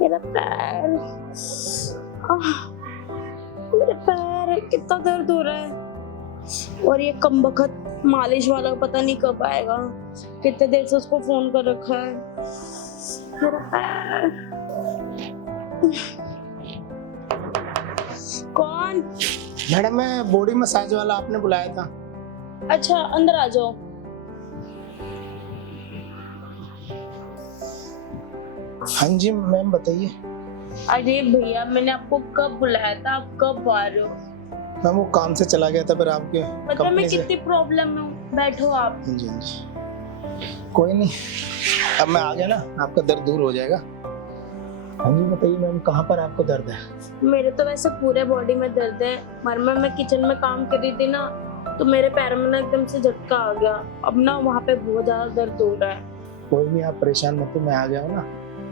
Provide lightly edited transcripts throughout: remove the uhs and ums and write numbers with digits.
मेरा पैर, मेरे पैर कितना दर्द हो रहा है। और ये कमबख्त मालिश वाला पता नहीं कब आएगा, कितने देर से उसको फोन कर रखा है। मेरा पैर। कौन? मैडम मैं बॉडी मसाज वाला, आपने बुलाया था। अच्छा अंदर आ जाओ। हाँ जी मैम बताइए। अरे भैया मैंने आपको कब बुलाया था, आप कब आ रहे हो? मैम वो काम से चला गया था, फिर आपके पता मैं कंपनी से। कितनी प्रॉब्लम में हूँ, बैठो आप। हाँ जी हाँ जी, कोई नहीं, अब मैं आ गया ना, आपका दर्द दूर हो जाएगा। हाँ जी बताइए मैम, कहाँ पर आपको दर्द है? मेरे तो वैसे पूरे बॉडी में दर्द है, मगर मैं किचन में काम कर रही थी ना, तो मेरे पैर में ना एकदम से झटका आ गया। अब ना वहाँ पे बहुत ज्यादा दर्द हो रहा है। कोई नहीं, आप परेशान मत हो, मैं आ गया हूँ ना,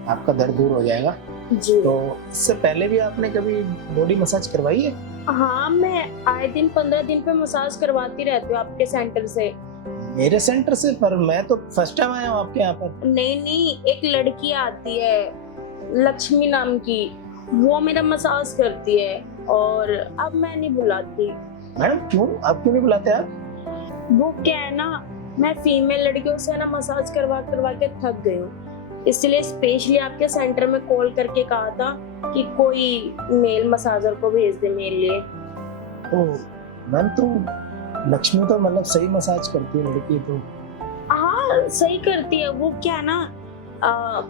आपका दर्द दूर हो जाएगा। जी। तो इससे पहले भी आपने कभी बॉडी मसाज करवाई है? हाँ मैं आए दिन 15 दिन पे मसाज करवाती रहती हूँ आपके सेंटर से। मेरे सेंटर से? पर मैं तो फर्स्ट टाइम आया हूँ आपके यहाँ पर। नहीं, एक लड़की आती है लक्ष्मी नाम की, वो मेरा मसाज करती है, और अब मैं नहीं बुलाती। मैडम क्यों, आप क्यों नहीं बुलाते आप? वो क्या है ना, मैं फीमेल लड़कियों से ना मसाज करवा करवा के थक गई हूँ, इसलिए स्पेशली आपके सेंटर में कॉल करके कहा था कि कोई मेल मसाजर को भेज दे मेरे लिए। तो मैम तो लक्ष्मी तो मतलब सही मसाज करती है लड़की तो। हाँ सही करती है। वो क्या है ना,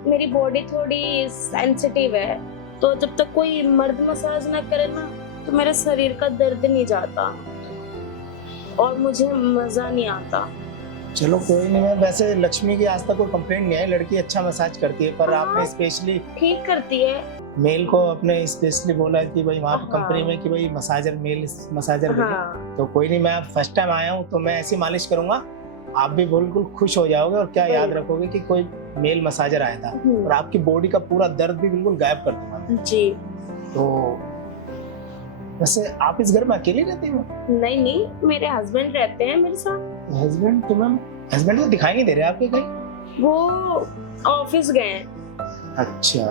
मेरी बॉडी थोड़ी सेंसिटिव है, तो जब तक कोई मर्द मसाज ना करे ना, तो मेरे शरीर का दर्द नहीं जाता और मुझे मजा नहीं आता। चलो कोई नहीं, मैं वैसे लक्ष्मी की आज तक कोई कंप्लेंट नहीं आई, लड़की अच्छा मसाज करती है, पर हाँ। आपने स्पेशली ठीक करती है। मेल को अपने स्पेशली बोला कि भाई वहाँ हाँ। कंपनी में कि भाई मसाजर, मेल मसाजर भेजो। हाँ। तो कोई नहीं, मैं फर्स्ट टाइम आया हूँ तो मैं ऐसी मालिश करूंगा, आप भी बिल्कुल खुश हो जाओगे, और क्या याद रखोगे कि कोई मेल मसाजर आया था, और आपकी बॉडी का पूरा दर्द भी बिल्कुल गायब कर दूंगा। जी। तो वैसे आप इस घर में अकेले रहती हो? नहीं, मेरे हस्बैंड रहते हैं मेरे साथ। हस्बैंड? तो मैम हस्बैंड तो दिखाई नहीं दे रहे आपके कहीं। वो ऑफिस गए हैं। अच्छा,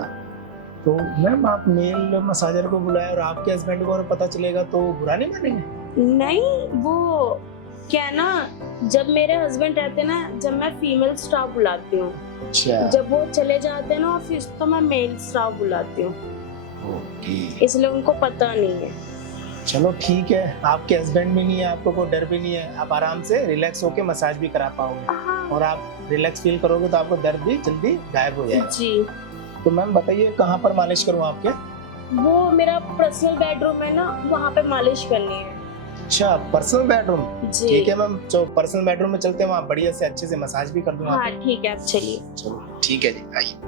तो मैम आप मेल मसाजर को बुलाया और आपके हस्बैंड को और पता चलेगा तो बुरा नहीं मानेंगे? नहीं, वो क्या है ना, जब मेरे हस्बैंड रहते हैं ना, जब मैं फीमेल स्टाफ बुलाती हूँ, अच्छा। जब वो चले जाते हैं ना ऑफिस, तो मैं मेल स्टाफ बुलाती हूँ, ओके। इसलिए उनको पता नहीं है। चलो ठीक है, आपके हस्बैंड भी नहीं है, आपको कोई डर भी नहीं है, आप आराम से रिलैक्स होके मसाज भी करा पाओगे, हाँ। और आप रिलैक्स फील करोगे तो आपको दर्द भी जल्दी गायब हो जाएगा। जी। तो मैम बताइए कहाँ पर मालिश करूँ आपके? वो मेरा पर्सनल बेडरूम है ना, वहाँ पे मालिश करनी है। अच्छा पर्सनल बेडरूम, जी। ठीक है मैम, तो पर्सनल बेडरूम में चलते हैं, वहाँ बढ़िया से अच्छे से मसाज भी कर दूंगा। हाँ ठीक है, आप चलिए। चलो ठीक है जी, आइए।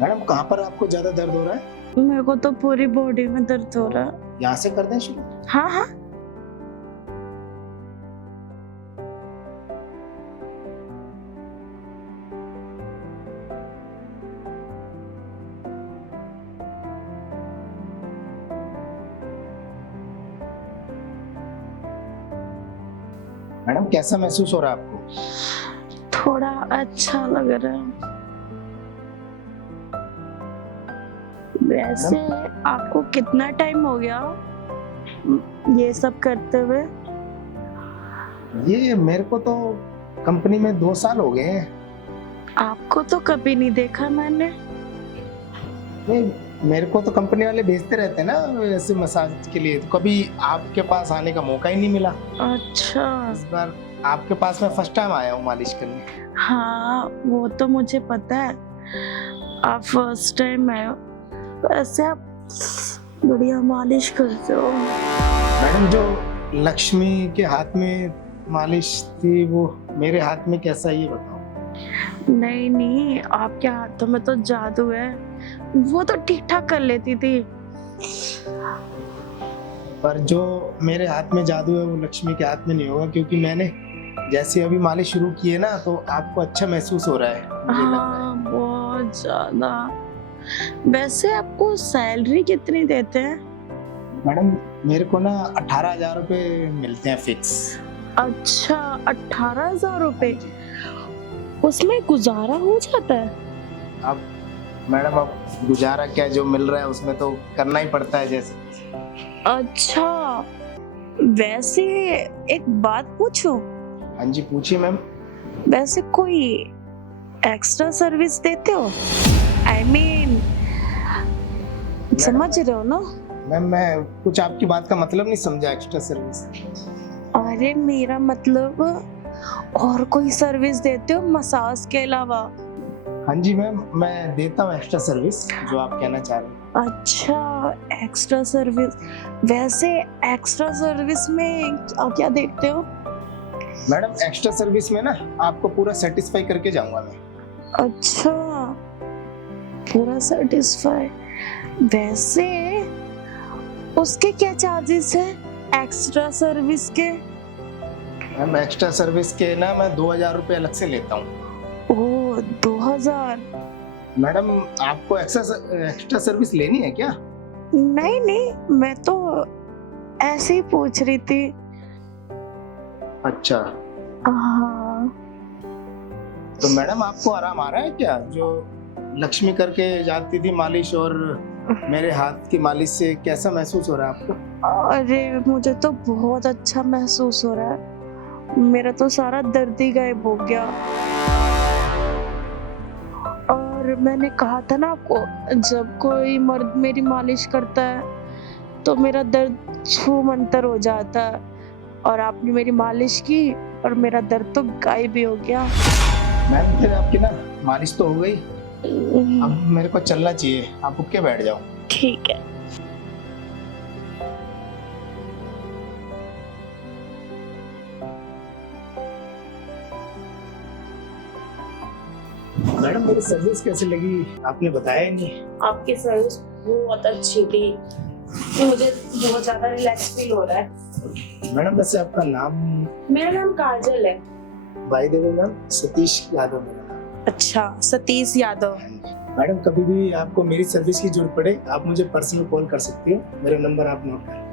मैडम कहाँ पर आपको ज्यादा दर्द हो रहा है? मेरे को तो पूरी बॉडी में दर्द हो रहा है। यहाँ से कर दें शुरू? हाँ हाँ। मैडम कैसा महसूस हो रहा है आपको? थोड़ा अच्छा लग रहा है। वैसे आपको कितना टाइम हो गया ये सब करते हुए? ये मेरे को तो कंपनी में 2 साल हो गए हैं। आपको तो कभी नहीं देखा मैंने। नहीं, मेरे को तो कंपनी वाले भेजते रहते हैं ना ऐसे मसाज के लिए, तो कभी आपके पास आने का मौका ही नहीं मिला। अच्छा। इस बार आपके पास मैं फर्स्ट टाइम आया हूँ मालिश करने। हाँ वो तो मुझे पता है। आप फर्स्ट टाइम आए हो, वैसे आप बढ़िया मालिश करते हो। मैडम जो लक्ष्मी के हाथ में मालिश थी वो मेरे हाथ में कैसा है ये बताओ। नहीं नहीं, आपके हाथों में तो जादू है, वो तो ठीक ठाक कर लेती थी। पर जो मेरे हाथ में जादू है वो लक्ष्मी के हाथ में नहीं होगा, क्योंकि मैंने जैसे अभी मालिश शुरू की है ना तो आपको अच्छा महसूस हो रहा है, मुझे लग रहा है। हाँ बहुत ज्यादा। वैसे आपको सैलरी कितनी देते हैं? मैडम मेरे को ना 18,000 रुपए मिलते हैं फिक्स। अच्छा 18,000 रुपए, उसमें गुजारा हो जाता है? अब मैडम अब गुजारा क्या, जो मिल रहा है उसमें तो करना ही पड़ता है जैसे। अच्छा वैसे एक बात पूछूं, हाँ जी पूछिए मैम। वैसे कोई एक्स्ट्रा सर्विस देते हो? आई मीन समझ रहे हो ना? मैम मैं कुछ आपकी बात का मतलब नहीं समझा, एक्स्ट्रा सर्विस। अरे मेरा मतलब और कोई सर्विस देते हो मसाज के अलावा? हाँ जी मैम मैं देता हूँ एक्स्ट्रा सर्विस, जो आप कहना चाह रहे हैं। अच्छा एक्स्ट्रा सर्विस, वैसे एक्स्ट्रा सर्विस में क्या क्या देखते हो? मैडम एक्स्ट्रा सर्विस में ना आपको पूरा सेटिस्फाई करके जाऊंगा मैं। अच्छा पूरा सेटिस्फाई। वैसे उसके क्या चार्जेस हैं एक्स्ट्रा सर्विस के? मैम एक्स्ट्रा सर्विस के ना मैं 2,000 रुपये अलग से लेता हूँ। ओह 2000? मैडम आपको एक्स्ट्रा सर्विस लेनी है क्या? नहीं नहीं, मैं तो ऐसे ही पूछ रही थी। अच्छा हाँ तो मैडम आपको आराम आ रहा है क्या? जो लक्ष्मी करके जाती थी मालिश और मेरे हाथ की मालिश से कैसा महसूस हो रहा है आपको? अरे मुझे तो बहुत अच्छा महसूस हो रहा है, मेरा तो सारा दर्द ही गायब हो गया। और मैंने कहा था ना आपको, जब कोई मर्द मेरी मालिश करता है तो मेरा दर्द छू मंतर हो जाता है, और आपने मेरी मालिश की और मेरा दर्द तो गायब ही हो गया। मैम फिर आपकी ना मालिश तो हो गई, अब मेरे को चलना चाहिए, आप उठ के बैठ जाओ। ठीक है। मैडम मेरी सर्विस कैसी लगी आपने बताया ही नहीं। आपकी सर्विस बहुत अच्छी थी, मुझे बहुत ज्यादा रिलैक्स फील हो रहा है। मैडम वैसे आपका नाम? मेरा नाम काजल है। भाई देवो मैम, सतीश यादव मेरा नाम। अच्छा सतीश यादव। मैडम कभी भी आपको मेरी सर्विस की जरूरत पड़े आप मुझे पर्सनल कॉल कर सकती हो, मेरा नंबर आप नोट कर।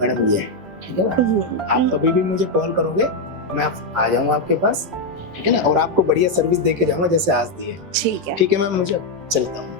मैडम ये ठीक है ना, आप कभी भी मुझे कॉल करोगे मैं आ जाऊंगा आपके पास, ठीक है ना, और आपको बढ़िया सर्विस दे के जाऊंगा जैसे आज दी है। ठीक है। ठीक है मैम, मुझे चलता हूँ।